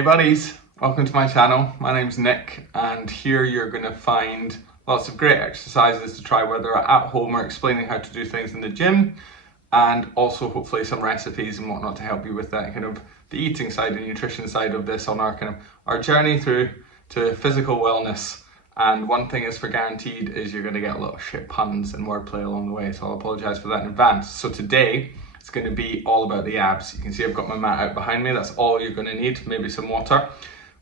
Hey buddies, welcome to my channel. My name's Nick, and here you're going to find lots of great exercises to try whether at home or explaining how to do things in the gym, and also hopefully some recipes and whatnot to help you with that kind of the eating side and nutrition side of this on our kind of our journey through to physical wellness. And one thing is for guaranteed is you're going to get a lot of shit puns and wordplay along the way, so I'll apologise for that in advance. So today it's going to be all about the abs. You can see I've got my mat out behind me. That's all you're going to need, maybe some water.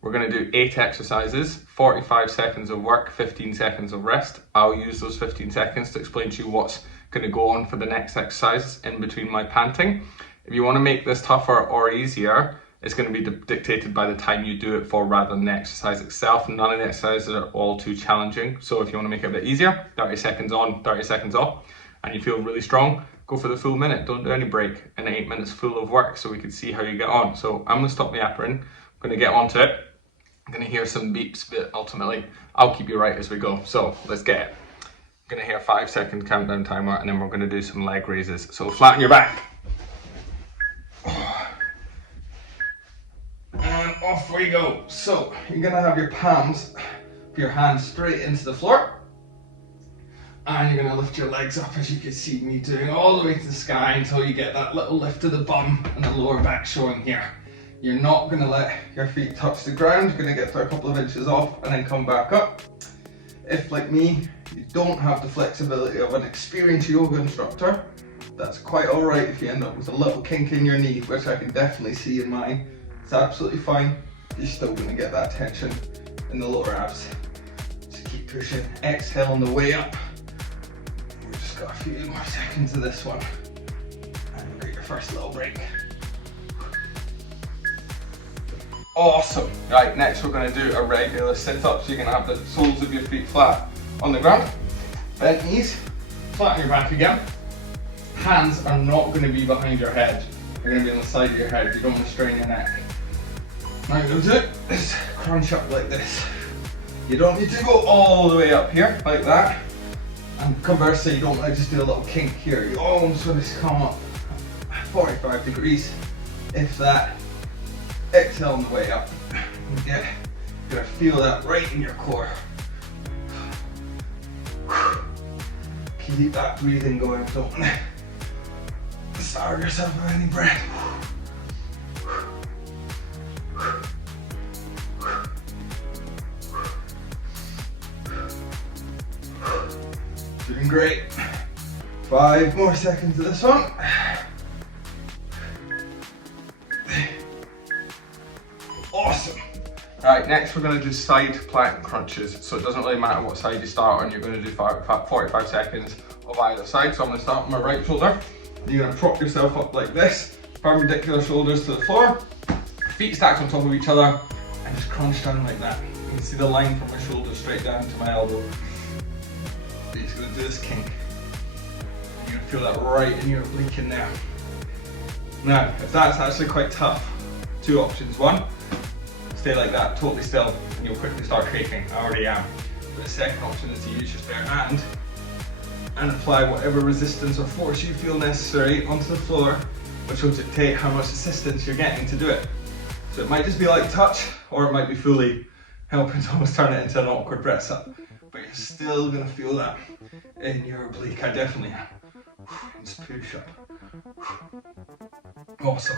We're going to do 8 exercises, 45 seconds of work, 15 seconds of rest. I'll use those 15 seconds to explain to you what's going to go on for the next exercise in between my panting. If you want to make this tougher or easier, it's going to be dictated by the time you do it for rather than the exercise itself. None of the exercises are all too challenging. So if you want to make it a bit easier, 30 seconds on, 30 seconds off, and you feel really strong, go for the full minute. Don't do any break in 8 minutes full of work so we can see how you get on. So I'm going to stop the yapper. I'm going to get onto it. I'm going to hear some beeps, but ultimately I'll keep you right as we go. So let's get it. I'm going to hear 5-second countdown timer, and then we're going to do some leg raises. So flatten your back. And off we go. So you're going to have your palms of your hands straight into the floor. And you're going to lift your legs up, as you can see me doing, all the way to the sky until you get that little lift of the bum and the lower back showing here. You're not going to let your feet touch the ground. You're going to get to a couple of inches off and then come back up. If, like me, you don't have the flexibility of an experienced yoga instructor, that's quite alright if you end up with a little kink in your knee, which I can definitely see in mine. It's absolutely fine. You're still going to get that tension in the lower abs. Just keep pushing. Exhale on the way up. Got a few more seconds of this one, and you'll get your first little break. Awesome. Right, next we're going to do a regular sit-up, so you're going to have the soles of your feet flat on the ground, bent knees, flatten your back again. Hands are not going to be behind your head, they're going to be on the side of your head. You don't want to strain your neck. Now you're going to do it is crunch up like this. You don't need to go all the way up here like that. And conversely, you don't want to just do a little kink here. You almost want to come up 45 degrees, if that. Exhale on the way up. You're gonna feel that right in your core. Keep that breathing going. Don't starve yourself with any breath. Doing great. 5 more seconds of this one. Awesome. Right, next we're going to do side plank crunches. So it doesn't really matter what side you start on, you're going to do 45 seconds of either side. So I'm going to start on my right shoulder. You're going to prop yourself up like this, perpendicular shoulders to the floor, feet stacked on top of each other, and just crunch down like that. You can see the line from my shoulder straight down to my elbow. You're just going to do this kink. You're going to feel that right in your oblique in there. Now, if that's actually quite tough, 2 options. 1, stay like that, totally still, and you'll quickly start shaking. I already am. But the second option is to use your spare hand and apply whatever resistance or force you feel necessary onto the floor, which will dictate how much assistance you're getting to do it. So it might just be like touch, or it might be fully helping to almost turn it into an awkward press up. But you're still going to feel that in your oblique. I definitely am. Just push up. Awesome.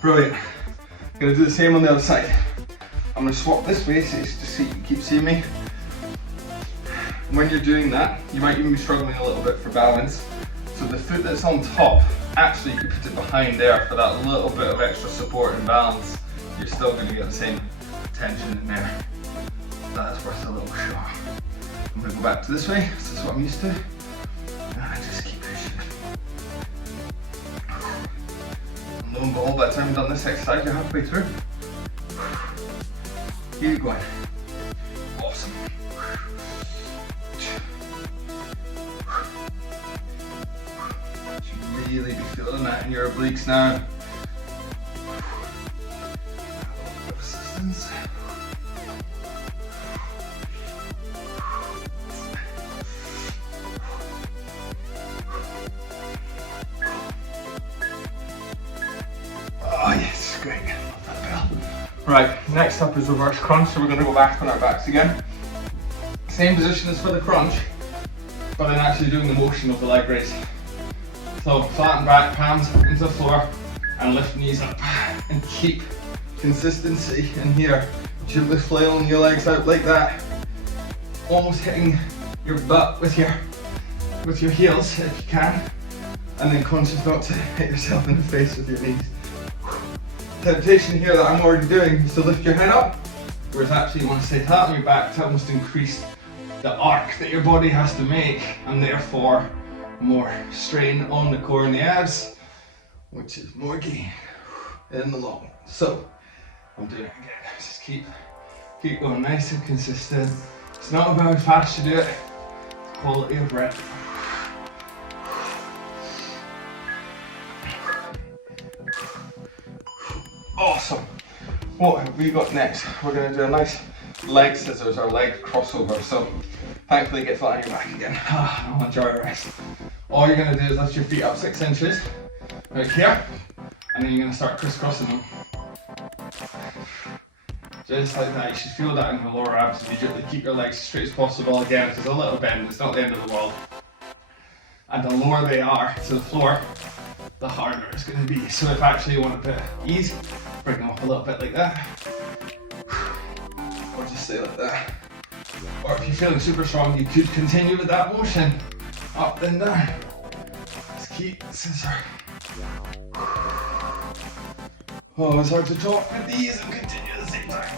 Brilliant. I'm going to do the same on the other side. I'm going to swap this way so you keep seeing me. When you're doing that, you might even be struggling a little bit for balance. So the foot that's on top, actually you could put it behind there for that little bit of extra support and balance. You're still going to get the same tension in there. That's worth a little shot. I'm going to go back to this way, this is what I'm used to. And just keep pushing. And lo and behold, by the time you've done this exercise, you're halfway through. Keep going. Awesome. You should really be feeling that in your obliques now. A little bit of assistance. Right, next up is reverse crunch, so we're going to go back on our backs again. Same position as for the crunch, but then actually doing the motion of the leg raise. So flatten back, palms into the floor, and lift knees up. And keep consistency in here. Gently flailing your legs out like that. Almost hitting your butt with your heels if you can. And then conscious not to hit yourself in the face with your knees. Temptation here that I'm already doing is to lift your head up, whereas actually you want to stay flat on your back to almost increase the arc that your body has to make, and therefore more strain on the core and the abs, which is more gain in the long run. So I'm doing it again. Just keep going nice and consistent. It's not about how fast you do it, it's quality of rep. Awesome. What have we got next? We're going to do a nice leg scissors or leg crossover. So thankfully get flat on your back again. I'll enjoy a rest. All you're going to do is lift your feet up 6 inches right here, and then you're going to start crisscrossing them. Just like that. You should feel that in the lower abs immediately. Keep your legs as straight as possible. Again, if there's a little bend, it's not the end of the world. And the lower they are to the floor, the harder it's going to be. So if actually you want a bit of ease, bring them up a little bit like that, or just stay like that. Or if you're feeling super strong, you could continue with that motion, up and down. Just keep scissor. Oh, it's hard to talk with these and continue at the same time.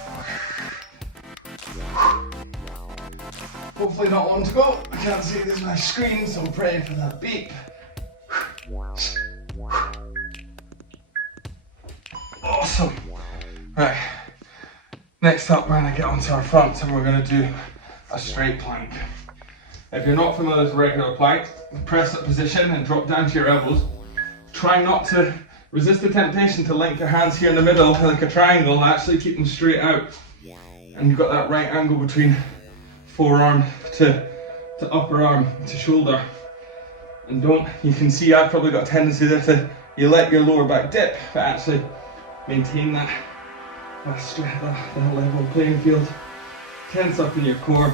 Hopefully not long to go. I can't see this on my screen, so I'm praying for that beep. Awesome. Right, next up we're going to get onto our fronts and we're going to do a straight plank. If you're not familiar with regular plank, press up position and drop down to your elbows. Try not to resist the temptation to link your hands here in the middle like a triangle, actually keep them straight out. And you've got that right angle between forearm to upper arm to shoulder. And you can see I've probably got a tendency there to, you let your lower back dip, but actually maintain that level playing field. Tense up in your core.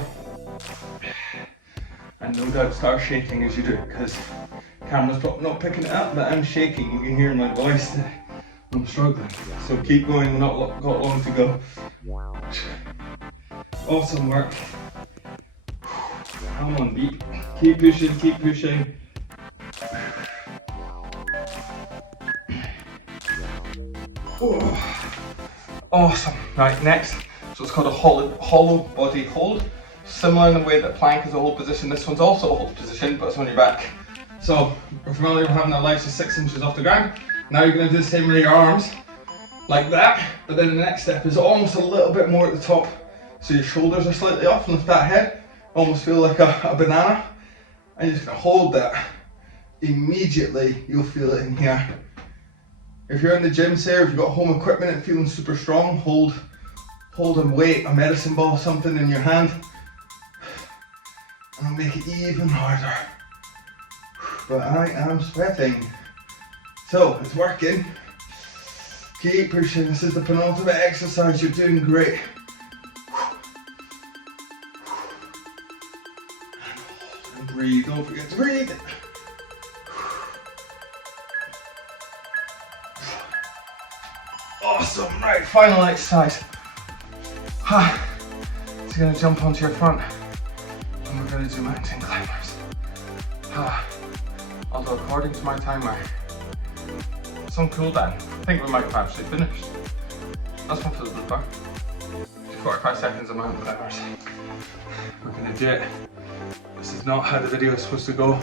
And no doubt start shaking as you do it, because camera's probably not picking it up, but I'm shaking. You can hear my voice. I'm struggling. So keep going, not got long to go. Awesome work. Come on, deep. Keep pushing, keep pushing. Oh, awesome. Right, next. So it's called a hollow body hold. Similar in the way that plank is a hold position, this one's also a hold position, but it's on your back. So we're familiar with having our legs just 6 inches off the ground. Now you're going to do the same with your arms, like that, but then the next step is almost a little bit more at the top. So your shoulders are slightly off, lift that head, almost feel like a banana, and you're just going to hold that. Immediately you'll feel it in here. If you're in the gym, say, or if you've got home equipment and feeling super strong, hold and weight, a medicine ball, something in your hand, and I'll make it even harder. But I am sweating. So it's working. Keep pushing. This is the penultimate exercise. You're doing great. And breathe. Don't forget to breathe. Awesome. Right, final exercise. So you're going to jump onto your front and we're going to do mountain climbers. Although according to my timer, it's on cooldown. I think we might have actually finished. That's one for the blooper. 45 seconds of mountain climbers. We're going to do it. This is not how the video is supposed to go,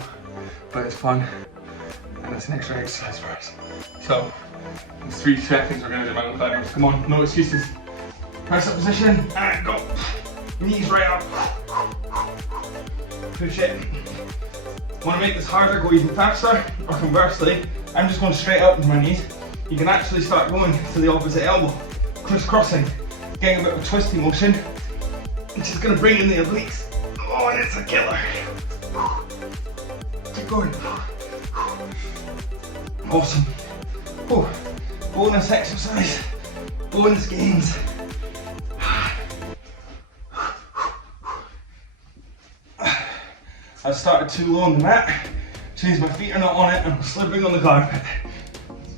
but it's fun and it's an extra exercise for us. So in 3 seconds we're going to do mountain climbers. Come on, no excuses. Press up position and go. Knees right up. Push it. Want to make this harder, go even faster, or conversely, I'm just going straight up with my knees. You can actually start going to the opposite elbow, crisscrossing, getting a bit of a twisty motion, which is going to bring in the obliques. Oh, and it's a killer. Keep going. Awesome. Oh, bonus exercise, bonus gains. I started too low on the mat, means my feet are not on it and I'm slipping on the carpet.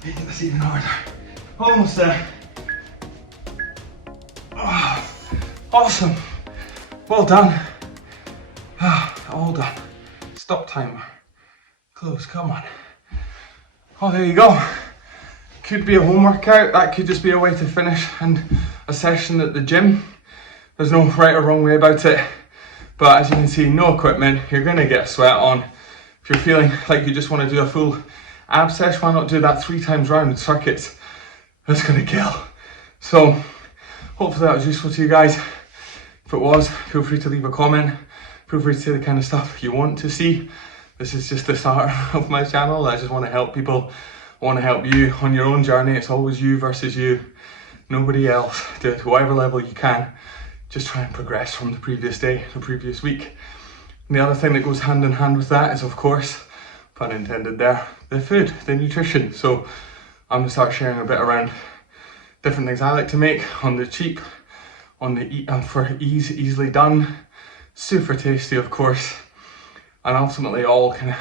Making this even harder. Almost there. Oh, awesome. Well done. All done. Stop timer. Close, come on. Oh, there you go. Could be a home workout. That could just be a way to finish and a session at the gym. There's no right or wrong way about it. But as you can see, no equipment. You're gonna get sweat on. If you're feeling like you just want to do a full ab session, why not do that 3 times round in circuits? That's gonna kill. So hopefully that was useful to you guys. If it was, feel free to leave a comment. Feel free to say the kind of stuff you want to see. This is just the start of my channel. I just want to help people. I want to help you on your own journey. It's always you versus you. Nobody else. Do it to whatever level you can. Just try and progress from the previous day, the previous week. And the other thing that goes hand in hand with that is, of course, pun intended there, the food, the nutrition. So I'm going to start sharing a bit around different things I like to make on the cheap, on the for ease, easily done, super tasty, of course, and ultimately all kind of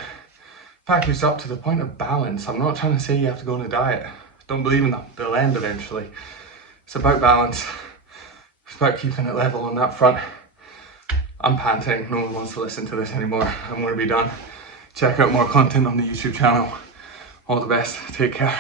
packaged up to the point of balance. I'm not trying to say you have to go on a diet. Don't believe in that. They'll end eventually. It's about balance. It's about keeping it level on that front. I'm panting. No one wants to listen to this anymore. I'm going to be done. Check out more content on the YouTube channel. All the best. Take care.